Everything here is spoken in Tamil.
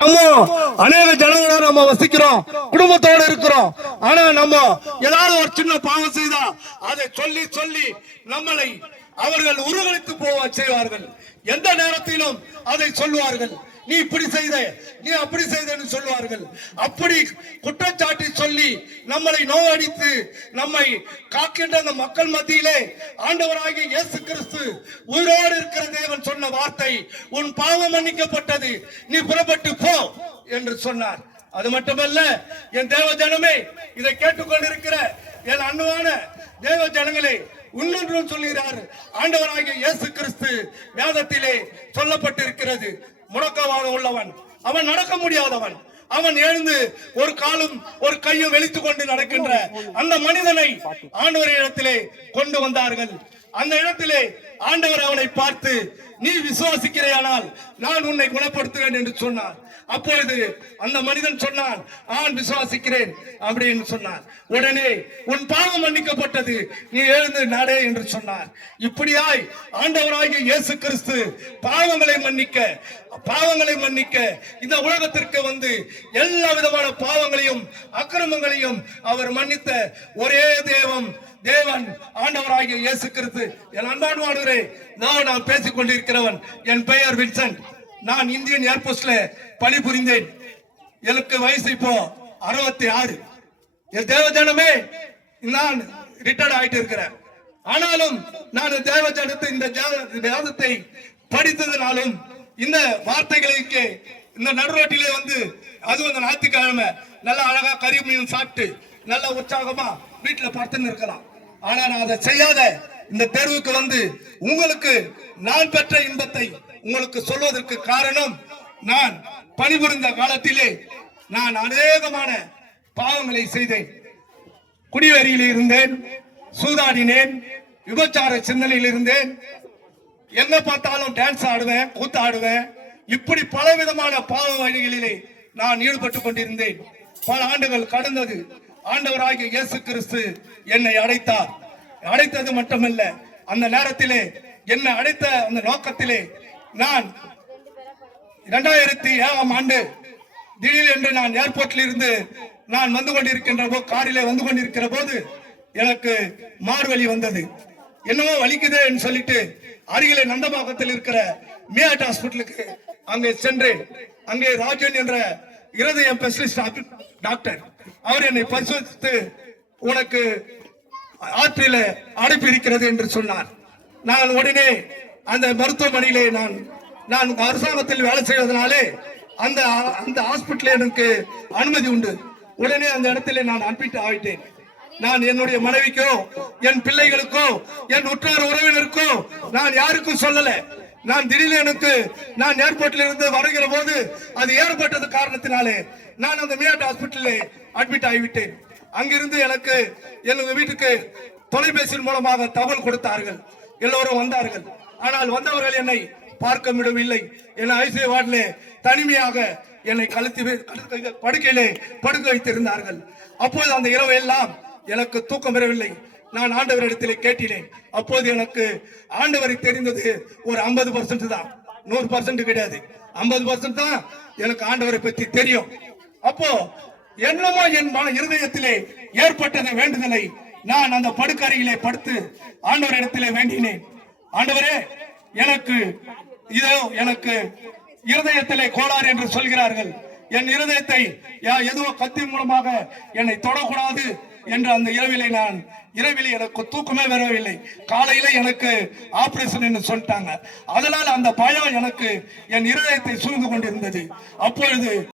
அநேக ஜனங்களோட நம்ம வசிக்கிறோம், குடும்பத்தோட இருக்கிறோம். ஆனா நம்ம ஏதாவது ஒரு சின்ன பாவம் செய்தா அதை சொல்லி சொல்லி நம்மளை அவர்கள் உருவளித்து போக செய்வார்கள். எந்த நேரத்திலும் அதை சொல்லுவார்கள், நீ இப்படி செய்த, நீ அப்படி செய்தன்னு சொல்லுவார்கள். அப்படி குற்றச்சாட்டி சொல்லி நம்மளை நோவடித்து நம்மை காக்கின்ற அந்த மக்கள் மத்தியிலே ஆண்டவராகிய இயேசு கிறிஸ்து உயிரோடு இருக்கிற தேவன் சொன்ன வார்த்தை, உன் பாவம் மன்னிக்கப்பட்டது, நீ புறப்பட்டு போ என்று சொன்னார். அது மட்டுமல்ல, என் தேவ ஜனமே, இதை கேட்டுக்கொண்டிருக்கிற என் அன்பான தேவ ஜனங்களே, இன்னொன்றும் சொல்லுகிறார். ஆண்டவராகிய இயேசு கிறிஸ்து வேதத்திலே சொல்லப்பட்டிருக்கிறது, முடக்கவாதம் உள்ளவன், அவன் நடக்க முடியாதவன், அவன் எழுந்து ஒரு காலும் ஒரு கையும் வெளித்துக் கொண்டு நடக்கின்ற அந்த மனிதனை ஆண்டவர் இடத்திலே கொண்டு வந்தார்கள். அந்த இடத்திலே ஆண்டவர் அவனை பார்த்து, நீ விசுவாசிக்கிறேயானால் நான் உன்னை குணப்படுத்துவேன் என்று சொன்னார். அப்பொழுது அந்த மனிதன் சொன்னான், நான் விசுவாசிக்கிறேன் அப்படின்னு சொன்னார். உடனே உன் பாவம் மன்னிக்கப்பட்டது, நீ எழுந்து நடே என்று சொன்னார். இப்படியாய் ஆண்டவராகிய இயேசு கிறிஸ்து பாவங்களை மன்னிக்க இந்த உலகத்திற்கு வந்து எல்லா விதமான பாவங்களையும் அக்கிரமங்களையும் அவர் மன்னித்த ஒரே தேவன் ஆண்டவராகிய இயேசு கிறிஸ்து. என் அன்பானவரே, நான் பேசிக் கொண்டிருக்கிறவன், என் பெயர் வின்சென்ட். நான் இந்தியன் ஏர்போர்ட்ஸ்ல பணிபுரிந்தேன். எனக்கு வயசு இப்போ 66. என் தேவஜனமே, நான் ரிட்டையர்ட் ஆயிட்டு இருக்கிறேன். ஆனாலும் நான் தேவஜனத்தை இந்த வேதத்தை படித்ததுனாலும் இந்த வார்த்தைகளுக்கு இந்த நடுரோட்டிலே வந்து, அதுவும் இந்த ஞாயிற்றுக்கிழமை நல்ல அழகா கறி மீன் சாப்பிட்டு நல்ல உற்சாகமா வீட்டுல படுத்துன்னு இருக்கலாம். ஆனா நான் அதை செய்யாத இந்த தேர்வுக்கு வந்து உங்களுக்கு நான் பெற்ற இன்பத்தை உங்களுக்கு சொல்வதற்கு காரணம், நான் பணிபுரிந்த காலத்திலே நான் அநேகமான பாவங்களை செய்தேன். குடிவெறியில் இருந்தேன், சூதாடினேன், விபச்சார சிந்தனையில் இருந்தேன், எங்க பார்த்தாலும் டான்ஸ் ஆடுவேன், கூத்தாடுவேன். இப்படி பல விதமான பாவ வழிகளிலே நான் ஈடுபட்டுக் கொண்டிருந்தேன். பல ஆண்டுகள் கடந்தது. ஆண்டவராகிய இயேசு கிறிஸ்து என்னை அழைத்தார். அழைத்தது மட்டுமல்ல, அந்த நேரத்திலே என்னை அழைத்த அந்த நோக்கத்திலே நான் 2007ஆம் ஆண்டு திடீர் என்று நான் ஏர்போர்ட்டில் இருந்து நான் வந்து கொண்டிருக்கின்ற காரிலே வந்து கொண்டிருக்கிற போது எனக்கு மார்வலி வந்தது. என்னவோ வலிக்குதே என்று சொல்லிட்டு அருகிலே நந்தபாக்கத்தில் இருக்கிற மியாட் ஹாஸ்பிட்டலுக்கு அங்கே சென்றேன். அங்கே ராஜன் என்ற இருதய ஸ்பெஷலிஸ்ட் டாக்டர், அவர் என்னை பரிசோதித்து, உனக்கு ஆற்றில அடைப்பு இருக்கிறது என்று சொன்னார். நான் உடனே அந்த மருத்துவமனையிலே நான் அரசாங்கத்தில் வேலை செய்வதனாலே அந்த ஹாஸ்பிட்டல் எனக்கு அனுமதி உண்டு. உடனே அந்த இடத்திலே நான் அட்மிட் ஆகிட்டேன். நான் என்னுடைய மனைவிக்கோ, என் பிள்ளைகளுக்கோ, என் உற்றார் உறவினருக்கோ நான் யாருக்கும் சொல்லல. நான் திடீர்னு நான் ஏர்போர்ட்ல இருந்து வருகிற போது அது ஏற்பட்டது காரணத்தினாலே நான் அந்த மியாட் ஹாஸ்பிட்டலில் அட்மிட் ஆகிவிட்டேன். அங்கிருந்து எனக்கு எங்க வீட்டுக்கு தொலைபேசியின் மூலமாக தகவல் கொடுத்தார்கள். எல்லோரும் வந்தார்கள். ஆனால் வந்தவர்கள் என்னை பார்க்க விடவில்லை. என்னை ஐசியூ வார்டிலே தனிமையாக என்னை படுக்கையிலே படுக்க வைத்திருந்தார்கள். அப்போது அந்த இரவு எல்லாம் எனக்கு தூக்கம் வரவில்லை. நான் ஆண்டவரிடத்திலே கேட்டினேன். அப்போது எனக்கு ஆண்டவரை தெரிந்தது ஒரு 50% தான், 100% கிடையாது. 50% தான் எனக்கு ஆண்டவரை பற்றி தெரியும். அப்போ என்னமோ என் மன இருதயத்திலே ஏற்பட்டது வேண்டுதலை நான் அந்த படுக்கறையிலே படுத்து ஆண்டவரிடத்திலே வேண்டினேன். ஆண்டவரே, எனக்கு இருதயத்திலே கோளாறு என்று சொல்கிறார்கள். என் இருதயத்தை ஏதோ கத்தி மூலமாக என்னை தொடக்கூடாது என்று அந்த இரவிலே எனக்கு தூக்கமே வரவில்லை. காலையில எனக்கு ஆபரேஷன் என்று சொல்லிட்டாங்க. அதனால அந்த பயம் எனக்கு என் இருதயத்தை சூழ்ந்து கொண்டிருந்தது. அப்பொழுது